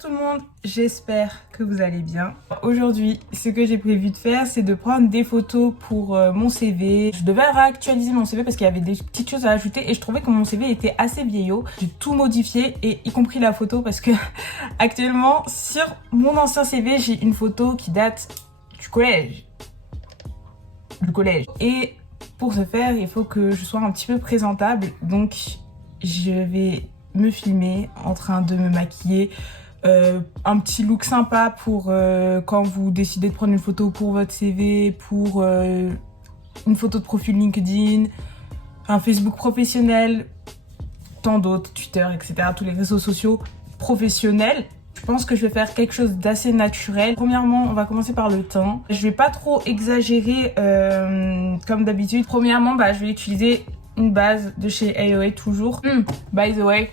tout le monde, j'espère que vous allez bien. Aujourd'hui, ce que j'ai prévu de faire, c'est de prendre des photos pour mon CV. Je devais réactualiser mon CV parce qu'il y avait des petites choses à ajouter et je trouvais que mon CV était assez vieillot. J'ai tout modifié et y compris la photo parce que actuellement, sur mon ancien CV, j'ai une photo qui date du collège. Et pour ce faire, il faut que je sois un petit peu présentable. Donc, je vais me filmer en train de me maquiller. Un petit look sympa pour quand vous décidez de prendre une photo pour votre CV, pour une photo de profil LinkedIn, un Facebook professionnel, tant d'autres, Twitter, etc. Tous les réseaux sociaux professionnels. Je pense que je vais faire quelque chose d'assez naturel. Premièrement, on va commencer par le teint. Je vais pas trop exagérer comme d'habitude. Premièrement, je vais utiliser une base de chez AOA toujours. By the way,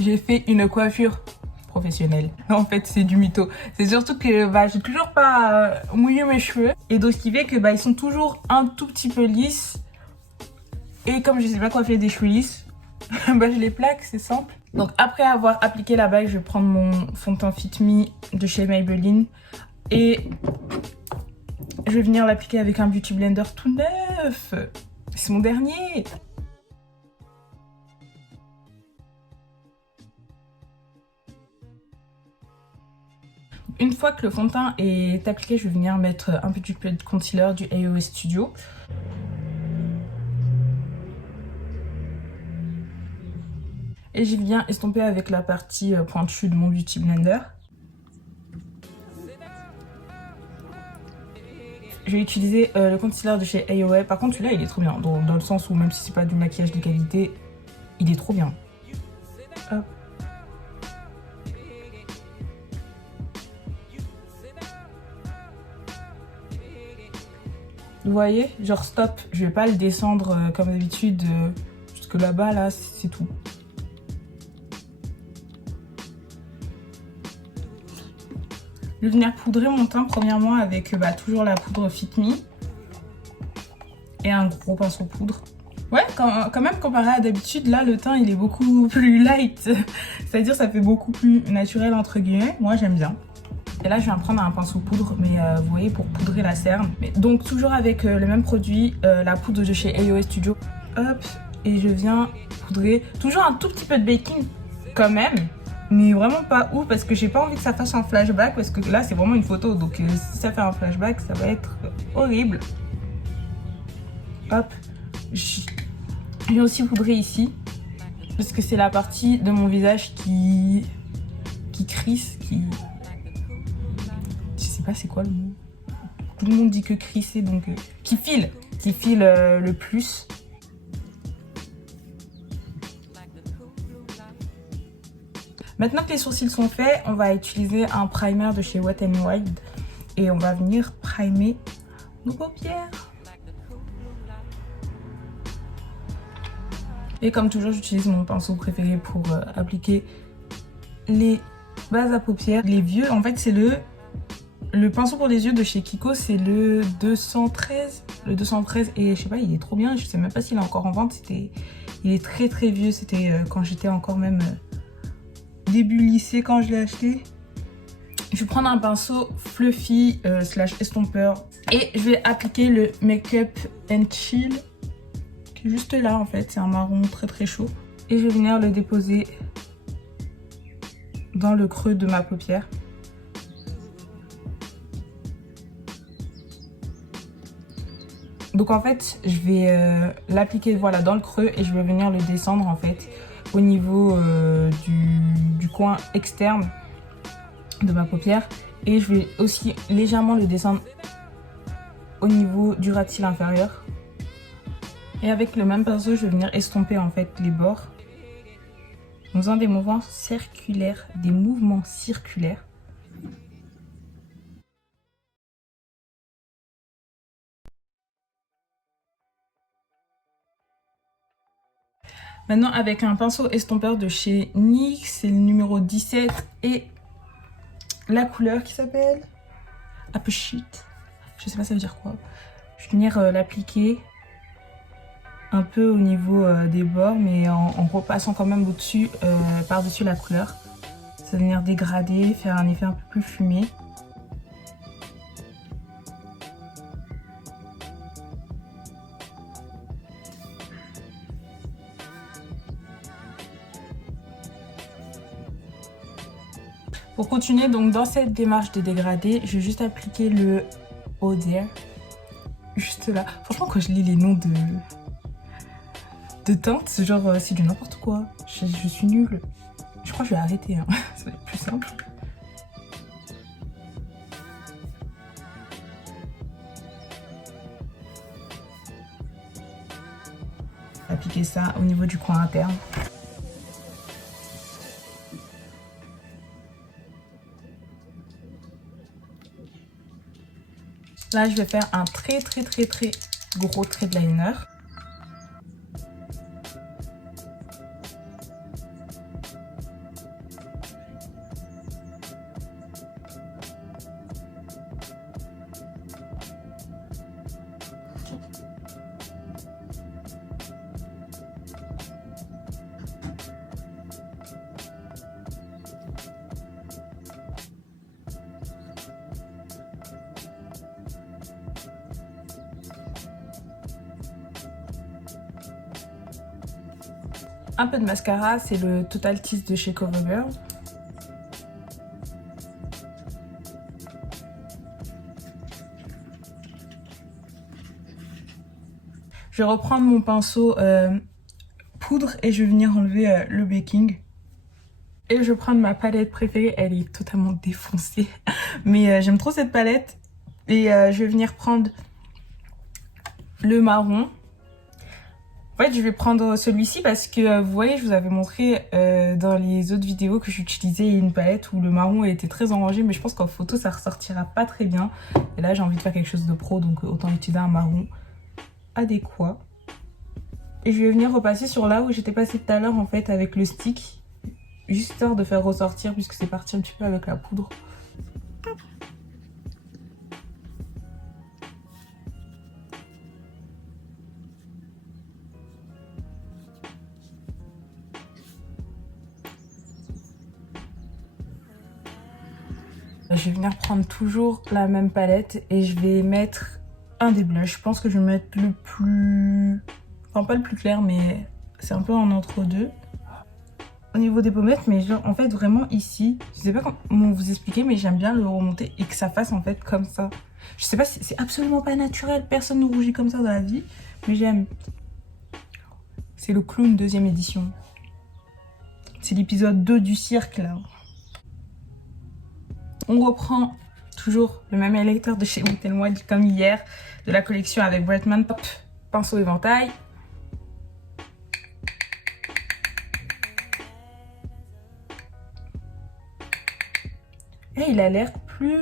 j'ai fait une coiffure professionnelle. En fait, c'est du mytho. C'est surtout que j'ai toujours pas mouillé mes cheveux. Et donc, ce qui fait que ils sont toujours un tout petit peu lisses. Et comme je sais pas coiffer des cheveux lisses, je les plaque, c'est simple. Donc après avoir appliqué la bague, je vais prendre mon fond de teint Fit Me de chez Maybelline et je vais venir l'appliquer avec un Beauty Blender tout neuf. C'est mon dernier. Une fois que le fond de teint est appliqué, je vais venir mettre un petit peu de concealer du AOA Studio. Et j'y viens estomper avec la partie pointue de mon Beauty Blender. Je vais utiliser le concealer de chez AOA. Par contre, celui-là, il est trop bien. Dans le sens où même si c'est pas du maquillage de qualité, il est trop bien. Hop. Vous voyez, genre stop, je vais pas le descendre comme d'habitude jusque là-bas, là, c'est tout. Je vais venir poudrer mon teint premièrement avec toujours la poudre Fit Me et un gros pinceau poudre. Ouais, quand même comparé à d'habitude, là le teint il est beaucoup plus light, c'est-à-dire ça fait beaucoup plus naturel entre guillemets, moi j'aime bien. Et là je viens prendre un pinceau poudre, mais vous voyez, pour poudrer la cerne. Mais donc toujours avec le même produit, la poudre de chez AOA Studio. Hop, et je viens poudrer, toujours un tout petit peu de baking quand même. Mais vraiment pas ouf parce que j'ai pas envie que ça fasse un flashback parce que là c'est vraiment une photo, donc si ça fait un flashback ça va être horrible. Hop, je vais aussi poudrer ici parce que c'est la partie de mon visage qui crisse, je sais pas c'est quoi le mot, tout le monde dit que crisser, donc qui file le plus. Maintenant que les sourcils sont faits, on va utiliser un primer de chez Wet n Wild et on va venir primer nos paupières. Et comme toujours, j'utilise mon pinceau préféré pour appliquer les bases à paupières. Les vieux, en fait, c'est le pinceau pour les yeux de chez Kiko, c'est le 213. Le 213 et je sais pas, il est trop bien. Je sais même pas s'il est encore en vente. Il est très très vieux. C'était quand j'étais encore même début lycée quand je l'ai acheté. Je vais prendre un pinceau fluffy slash estompeur et je vais appliquer le Make-up and Chill qui est juste là en fait, c'est un marron très très chaud et je vais venir le déposer dans le creux de ma paupière. Donc en fait je vais l'appliquer voilà dans le creux et je vais venir le descendre en fait au niveau du coin externe de ma paupière et je vais aussi légèrement le descendre au niveau du ras de cils inférieur et avec le même pinceau je vais venir estomper en fait les bords en faisant des mouvements circulaires, Maintenant avec un pinceau estompeur de chez NYX, c'est le numéro 17 et la couleur qui s'appelle Apple Sheet. Je sais pas ça veut dire quoi. Je vais venir l'appliquer un peu au niveau des bords mais en repassant quand même au-dessus, par-dessus la couleur. Ça va venir dégrader, faire un effet un peu plus fumé. Pour continuer donc dans cette démarche de dégradé, je vais juste appliquer le Oh There. Juste là. Franchement, quand je lis les noms de teintes, c'est genre c'est du n'importe quoi. Je suis nulle. Je crois que je vais arrêter, hein. Ça va être plus simple. Appliquer ça au niveau du coin interne. Là, je vais faire un très gros trait de liner. Un peu de mascara, c'est le Total Tease de chez CoverGirl. Je vais reprendre mon pinceau poudre et je vais venir enlever le baking. Et je vais prendre ma palette préférée, elle est totalement défoncée. Mais j'aime trop cette palette. Et je vais venir prendre le marron. En fait, je vais prendre celui-ci parce que vous voyez, je vous avais montré dans les autres vidéos que j'utilisais une palette où le marron était très orangé, mais je pense qu'en photo, ça ressortira pas très bien. Et là, j'ai envie de faire quelque chose de pro, donc autant utiliser un marron adéquat. Et je vais venir repasser sur là où j'étais passée tout à l'heure, en fait, avec le stick, juste histoire de faire ressortir, puisque c'est parti un petit peu avec la poudre. Je vais venir prendre toujours la même palette et je vais mettre un des blushs. Je pense que je vais mettre le plus... Enfin, pas le plus clair, mais c'est un peu en entre-deux. Au niveau des pommettes, mais genre, en fait, vraiment ici, je sais pas comment vous expliquer, mais j'aime bien le remonter et que ça fasse en fait comme ça. Je sais pas si c'est absolument pas naturel, personne ne rougit comme ça dans la vie, mais j'aime. C'est le clown 2e édition. C'est l'épisode 2 du cirque, là. On reprend toujours le même électeur de chez Wet n Wild comme hier, de la collection avec Bretman Pop, pinceau éventail. Et il a l'air plus...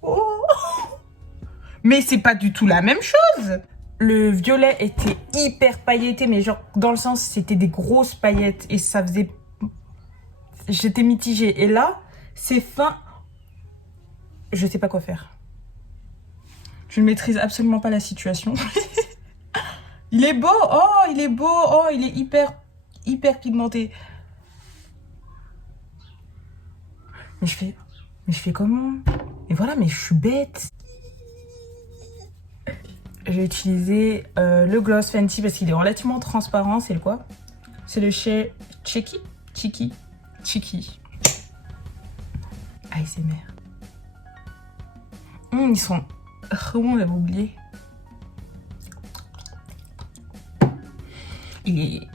Oh, mais c'est pas du tout la même chose. Le violet était hyper pailleté, mais genre dans le sens c'était des grosses paillettes et ça faisait... J'étais mitigée. Et là, c'est fin... Je sais pas quoi faire. Je ne maîtrise absolument pas la situation. Il est beau, oh, il est beau, oh, il est hyper pigmenté. Mais je fais comment? Et voilà, mais je suis bête. J'ai utilisé le gloss Fenty parce qu'il est relativement transparent. C'est le quoi? C'est le chez Chiki. ASMR. Ils sont... Comment on l'avait oublié? Il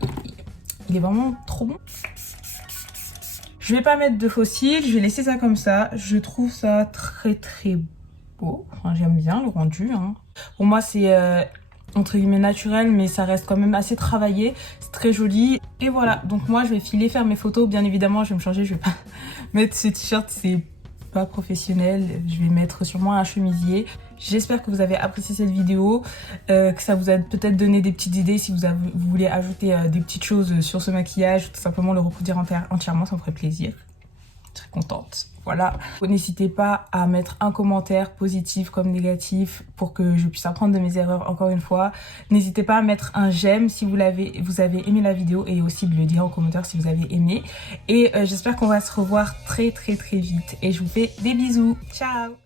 est vraiment trop bon. Je vais pas mettre de faux cils, je vais laisser ça comme ça. Je trouve ça très beau. Enfin, j'aime bien le rendu, hein. Pour moi, c'est entre guillemets naturel, mais ça reste quand même assez travaillé. C'est très joli. Et voilà, donc moi, je vais filer faire mes photos. Bien évidemment, je vais me changer. Je vais pas mettre ce t-shirt, c'est pas professionnel. Je vais mettre sûrement un chemisier. J'espère que vous avez apprécié cette vidéo, que ça vous a peut-être donné des petites idées si vous voulez ajouter des petites choses sur ce maquillage, tout simplement le recouvrir entièrement, ça me ferait plaisir. Très contente. voilà. N'hésitez pas à mettre un commentaire positif comme négatif pour que je puisse apprendre de mes erreurs encore une fois. N'hésitez pas à mettre un j'aime si vous avez aimé la vidéo et aussi de le dire en commentaire si vous avez aimé. Et j'espère qu'on va se revoir très vite et je vous fais des bisous. Ciao!